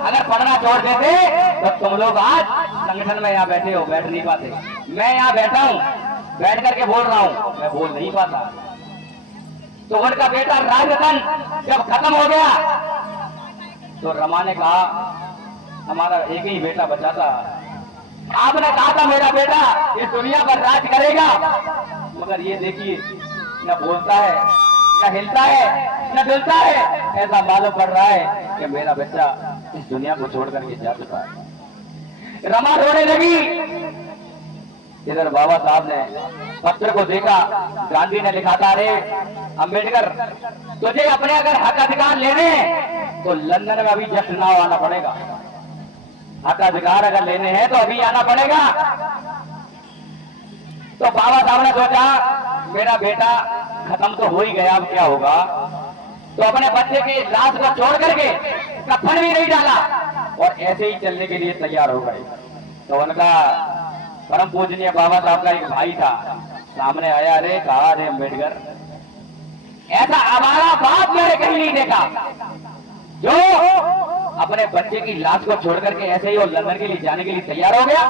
अगर पढ़ना छोड़ देते तो तुम लोग आज संगठन में यहाँ बैठे हो, बैठ नहीं पाते। मैं यहाँ बैठा हूँ, बैठ करके बोल रहा हूँ, मैं बोल नहीं पाता। तो उनका बेटा राजधन जब खत्म हो गया तो रमा ने कहा हमारा एक ही बेटा बचा था, आपने कहा था मेरा बेटा इस दुनिया पर राज करेगा, मगर ये देखिए न बोलता है, न हिलता है, न डुलता है। ऐसा मालूम पड़ रहा है कि मेरा बच्चा इस दुनिया को छोड़ करके जा चुका है। रमा रोने लगी। इधर बाबा साहब ने पत्र को देखा, गांधी ने लिखा था, अरे अंबेडकर तुझे अपने अगर हक अधिकार लेने तो लंदन में अभी जस्ट नाउ आना पड़ेगा। हक अधिकार अगर लेने हैं तो अभी आना पड़ेगा। तो बाबा साहब ने सोचा मेरा बेटा खत्म तो हो ही गया, अब क्या होगा। तो अपने बच्चे की लाश को छोड़ करके कफन भी नहीं डाला और ऐसे ही चलने के लिए तैयार हो गए। तो उनका परम पूजनीय बाबा साहब का एक भाई था, सामने आया, अरे कहा अरे अम्बेडकर, ऐसा हमारा बाप मैंने कहीं नहीं देखा जो अपने बच्चे की लाश को छोड़ करके ऐसे ही वो लंदन के लिए जाने के लिए तैयार हो गया।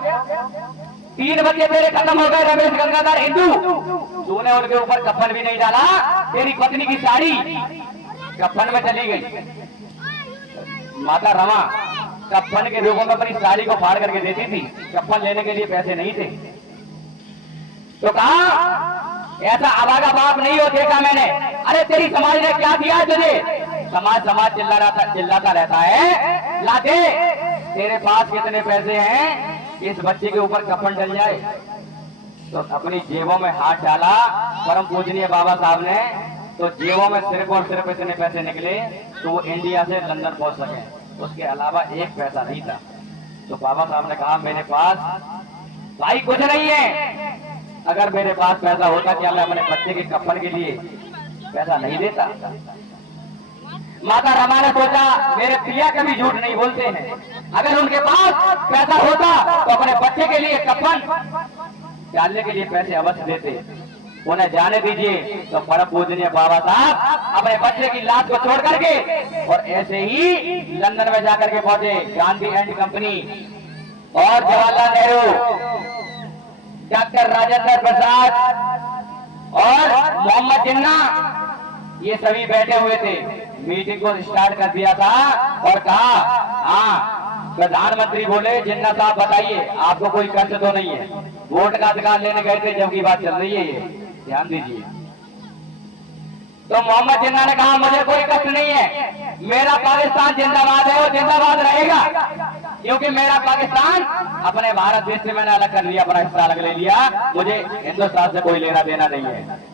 3 बच्चे मेरे खत्म हो गए, रमेश गंगाधर हिंदू, तूने उनके ऊपर कफन भी नहीं डाला। तेरी पत्नी की साड़ी कफन में चली गई। माता रमा कफन के रूप में अपनी साड़ी को फाड़ करके देती थी, कफन लेने के लिए पैसे नहीं थे। तो कहा ऐसा अभागा बाप नहीं हो देखा मैंने। अरे तेरी समाज ने क्या दिया तुझे? समाज चिल्लाता रहता है, ला दे, तेरे पास कितने पैसे हैं इस बच्चे के ऊपर कफन डल जाए। तो अपनी जेबों में हाथ डाला परम पूजनीय बाबा साहब ने, तो जेबों में सिर्फ और सिर्फ इतने पैसे निकले तो वो इंडिया से लंदन पहुंच सके, उसके अलावा 1 पैसा नहीं था। तो बाबा साहब ने कहा मेरे पास भाई कुछ नहीं है, अगर मेरे पास पैसा होता क्या मैं अपने बच्चे के कफन के लिए पैसा नहीं देता। माता रमा ने सोचा मेरे पिया कभी झूठ नहीं बोलते हैं, अगर उनके पास पैसा होता तो अपने बच्चे के लिए कफन डालने के लिए पैसे अवश्य देते। उन्हें जाने दीजिए। तो परम पूजनीय बाबा साहब अपने बच्चे की लाश को छोड़ करके और ऐसे ही लंदन में जाकर के पहुंचे। गांधी एंड कंपनी और जवाहरलाल नेहरू, डॉक्टर राजेंद्र प्रसाद और मोहम्मद जिन्ना, ये सभी बैठे हुए थे। मीटिंग को स्टार्ट कर दिया था और कहा हाँ, प्रधानमंत्री बोले जिन्ना साहब बताइए आपको कोई कष्ट तो नहीं है, वोट का अधिकार लेने गए थे जबकि बात चल रही है, ये ध्यान दीजिए। तो मोहम्मद जिन्ना ने कहा मुझे कोई कष्ट नहीं है, मेरा पाकिस्तान जिंदाबाद है, वो जिंदाबाद रहेगा, क्योंकि मेरा पाकिस्तान अपने भारत देश से मैंने अलग कर लिया, अपना हिस्सा अलग ले लिया, मुझे हिंदुस्तान से कोई लेना देना नहीं है।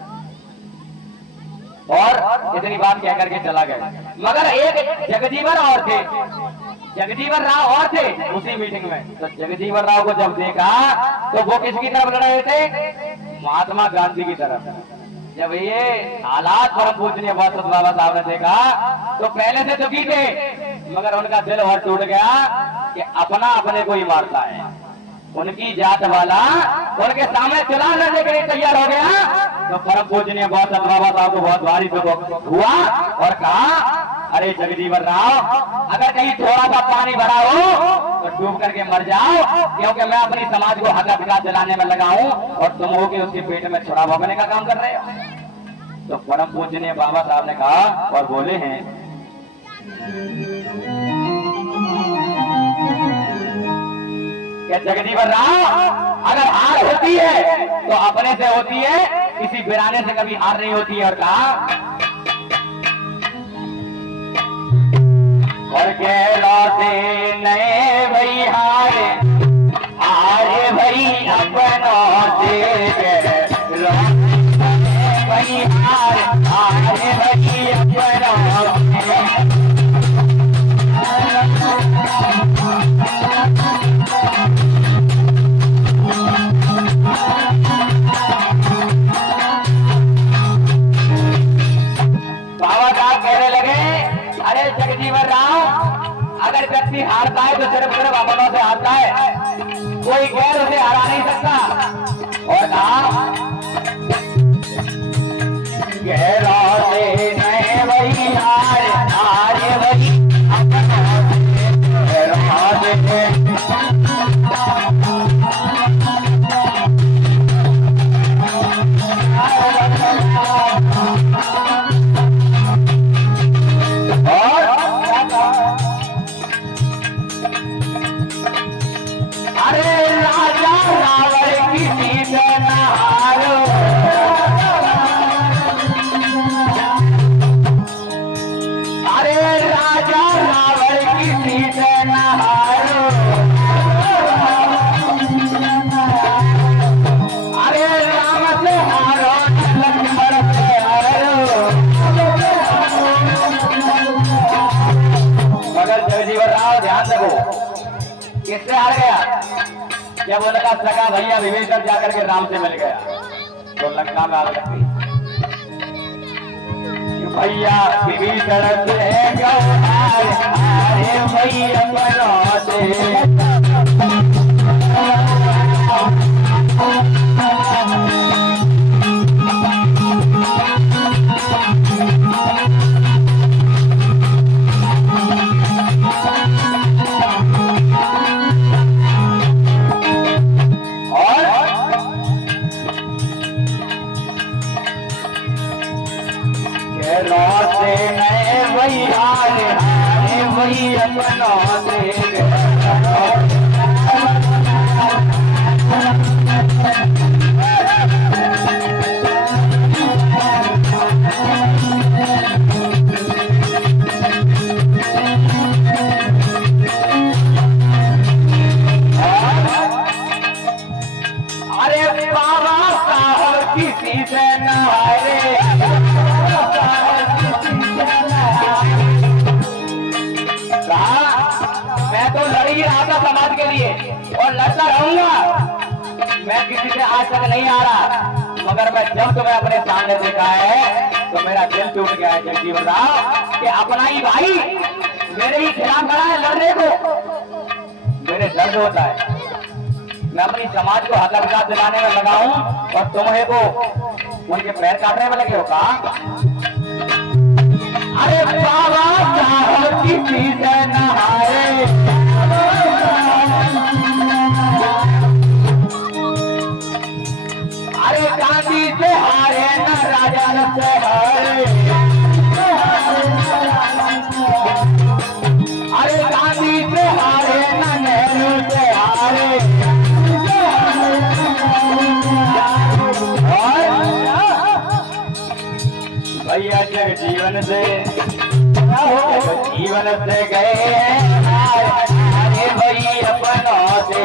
और इतनी बात कह करके चला गया। मगर एक जगजीवन और थे, जगजीवन राव और थे उसी मीटिंग में। तो जगजीवन राव को जब देखा तो वो किसकी तरफ लड़ रहे थे? महात्मा गांधी की तरफ। जब ये हालात परम पूजनीय बाबा साहब ने देखा तो पहले से दुखी थे, मगर उनका दिल और टूट गया कि अपना अपने को ही मारता है। उनकी जात वाला उनके सामने चुनाव लड़ने के लिए तैयार हो गया। तो परम पूजनीय बाबा साहब को बहुत भारी दुख हुआ और कहा अरे जगजीवन राव, अगर कहीं थोड़ा सा पानी भरा हो तो डूब करके मर जाओ, क्योंकि मैं अपनी समाज को हक अधिकार दिलाने में लगा हूं और तुम हो के उसके पेट में छुरा भोगने का काम कर रहे हो। तो परम पूजनीय बाबा साहब ने कहा और बोले हैं कि जगजीवन राव, अगर हार होती है तो अपने से होती है, किसी बिराने से कभी हार नहीं होती है। और कहा और कहलाते नए भई हारे, हारे भई अपनों से भई हारे, हारे भई अपनों से। जगजीवन राव, अगर व्यक्ति हारता है तो सिर्फ अपनों से हारता है, कोई गैर उसे हरा नहीं सकता। और कहा गहरा से नए वही हारे, हारे वही अपनों से अरे राजा रावण की सीत नहारो, अरे राजा रावण की सीत नहारो, अरे राम से हारो लक्ष्मण से हारो। मगर जगजीवन राव ध्यान रखो, किससे हार गया? जब उनका सगा भैया विभीषण जाकर के राम से मिल गया तो लंका में आग लग गई। भैया विभीषण से गौहार हारे भैया बनौते। मैं तो लड़ ही रहा था समाज के लिए और लड़ता रहूंगा। मैं किसी से आज तक नहीं आ रहा, मगर मैं जब तुम्हें अपने सामने देखा है तो मेरा दिल टूट गया है जगजीवन राव कि अपना ही भाई मेरे ही खिलाफ खड़ा है लड़ने को। मेरे दर्द होता है, मैं अपनी समाज को हकदार दिलाने में लगा हूं और तुम्हें को उनके पैर काटने में लगे हो का? अरे बाबा साहब की फीस नहारे, अरे गांधी से हारे न राजा से हारे, अरे गांधी से हारे न नेहरू से हारे। भैया जग जीवन से गए अरे भई अपनों से।